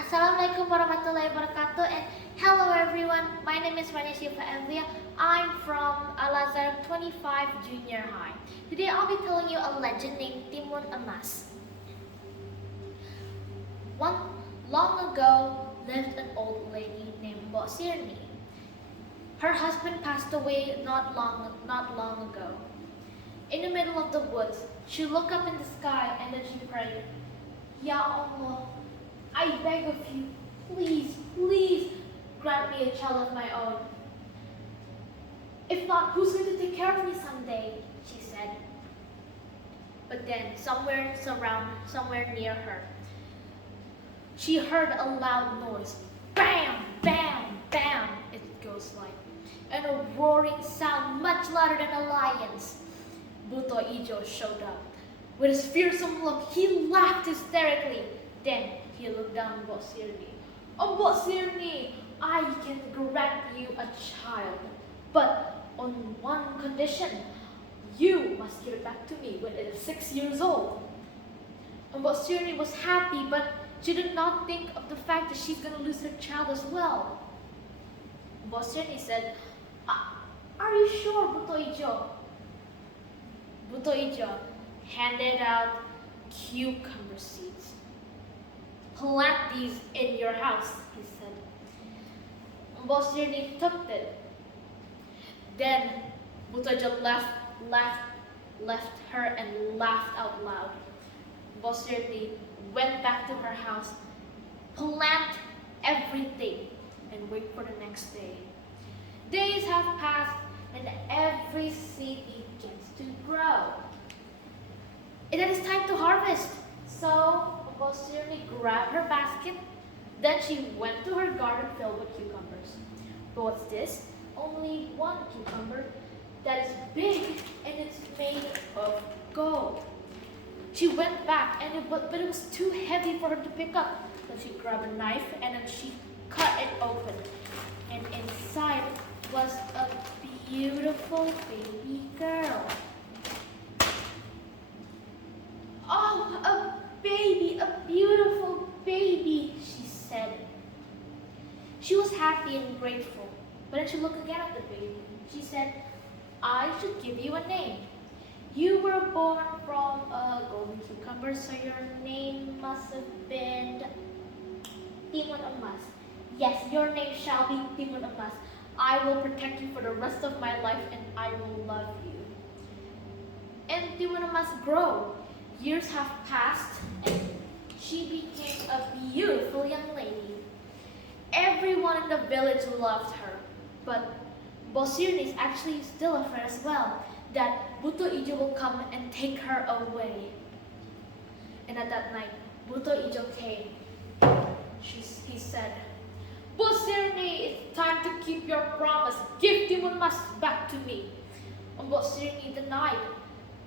Assalamualaikum warahmatullahi wabarakatuh, and hello everyone. My name is Rania, Syifa, and I'm from Azhar 25 Junior High. Today I'll be telling you a legend named Timun Emas. Long ago lived an old lady named Sirni. Her husband passed away not long ago. In the middle of the woods, she looked up in the sky and then she prayed, Ya Allah, I beg of you, please grant me a child of my own. If not, who's going to take care of me someday? She said. But then, somewhere near her, she heard a loud noise. Bam, bam, bam, it goes like. And a roaring sound much louder than a lion's. Buto Ijo showed up. With his fearsome look, he laughed hysterically. Then he looked down at Mbok Sirni. Oh, Mbok Sirni, I can grant you a child, but on one condition. You must give it back to me when it is 6 years old. Mbok Sirni was happy, but she did not think of the fact that she's going to lose her child as well. Mbok Sirni said, Are you sure, Buto Ijo? Buto Ijo handed out cucumber seeds. Plant these in your house, he said. Mbok Sirni took it. Then Buto Ijo left her and laughed out loud. Mbok Sirni went back to her house, plant everything, and wait for the next day. Days have passed and every seed begins to grow. It is time to harvest. So Mbok Sirni grabbed her basket. Then she went to her garden filled with cucumbers. But what's this? Only one cucumber that is big and it's made of gold. She went back, but it was too heavy for her to pick up. So she grabbed a knife and then she cut it open. And inside was a beautiful baby girl. Oh, a beautiful baby, she said. She was happy and grateful, but then she looked again at the baby. She said, I should give you a name. You were born from a golden cucumber, so your name must have been Timun Emas. Yes, your name shall be Timun Emas. I will protect you for the rest of my life and I will love you. And Timun Emas grew. Years have passed and she became a beautiful young lady. Everyone in the village loved her, but Mbok Sirni is actually still afraid as well that Buto Ijo will come and take her away. And at that night, Buto Ijo came. He said, Mbok Sirni, it's time to keep your promise. Give Timun Emas back to me. Mbok Sirni denied.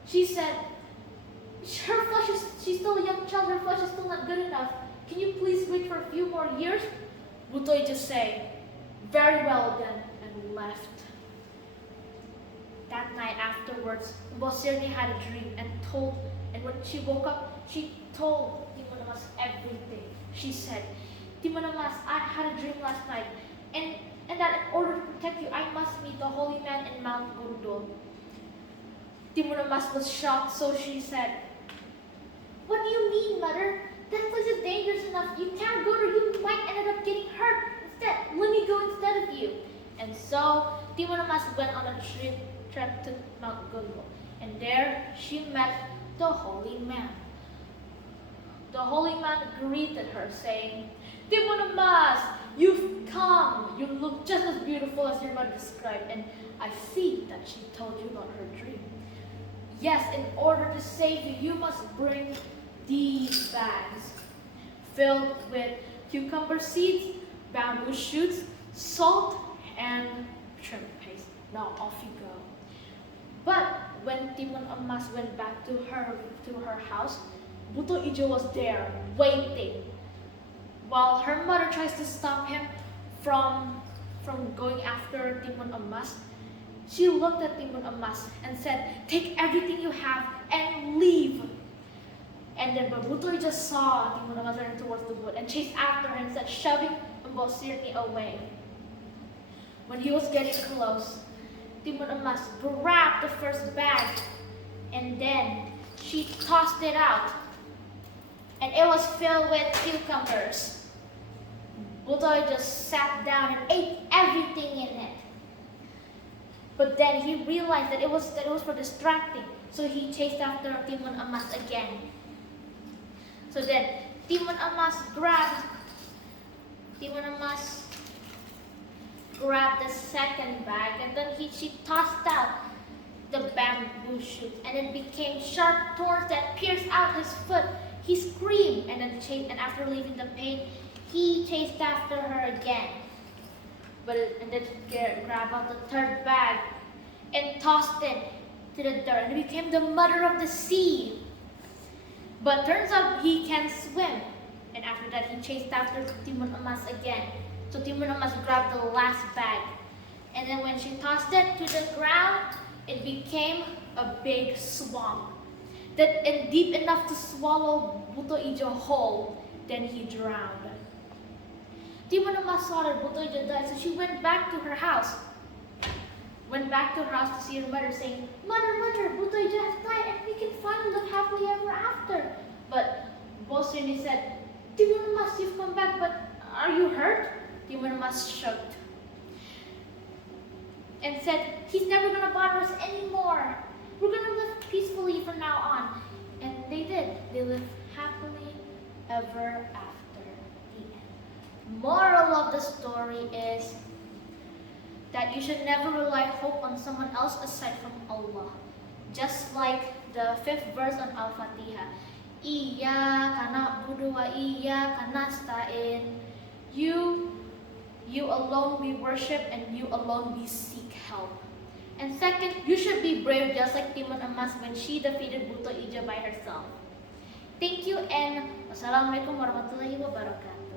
She said, she's still a young child, her flesh is still not good enough. Can you please wait for a few more years? Buto Ijo said, very well then, and left. That night afterwards, Mbok Sirni had a dream and when she woke up, she told Timun Emas everything. She said, Timun Emas, I had a dream last night, and that in order to protect you, I must meet the holy man in Mount Gurdul. Timun Emas was shocked, so she said, What do you mean, mother? That place is dangerous enough. You can't go there. You might end up getting hurt. Instead, let me go instead of you. And so, Timun Emas went on a trip to Mount Gurdul. And there, she met the holy man. The holy man greeted her, saying, Timun Emas, you've come. You look just as beautiful as your mother described. And I see that she told you about her dream. Yes, in order to save you, you must bring these bags filled with cucumber seeds, bamboo shoots, salt, and shrimp paste. Now off you go. But when Timun Emas went back to her house, Buto Ijo was there, waiting. While her mother tries to stop him from going after Timun Emas, she looked at Timun Emas and said, Take everything you have and leave. And then Babutoy just saw Timun Amas running towards the wood and chased after her and started shoving Mbok Sirni away. When he was getting close, Timun Amas grabbed the first bag and then she tossed it out. And it was filled with cucumbers. Butoy just sat down and ate everything in it. But then he realized that it was for distracting. So he chased after Timun Amas again. So then Timun Amas grabbed the second bag and then she tossed out the bamboo shoot and it became sharp thorns that pierced out his foot. He screamed and after leaving the pain, he chased after her again. And then grabbed out the third bag and tossed it to the dirt. And it became the mother of the sea. But turns out he can swim. And after that, he chased after Timun Amas again. So Timun Amas grabbed the last bag. And then when she tossed it to the ground, it became a big swamp. And deep enough to swallow Buto Ijo whole. Then he drowned. Timun Amas saw that Buto Ijo died, so she went back to her house. To see her mother, saying, Mother, Buto Ijo has died and we can finally live happily ever after. But Bosini said, Timun Amas, you've come back, but are you hurt? Timun Amas shrugged and said, he's never going to bother us anymore. We're going to live peacefully from now on. And they did. They lived happily ever after. The end. Moral of the story is that you should never rely hope on someone else aside from Allah. Just like the 5th verse on Al-Fatiha. Iyyaka na'budu wa iyyaka nasta'in. You alone we worship and you alone we seek help. And second, you should be brave just like Timun Amas when she defeated Buto Ijo by herself. Thank you and wassalamualaikum warahmatullahi wabarakatuh.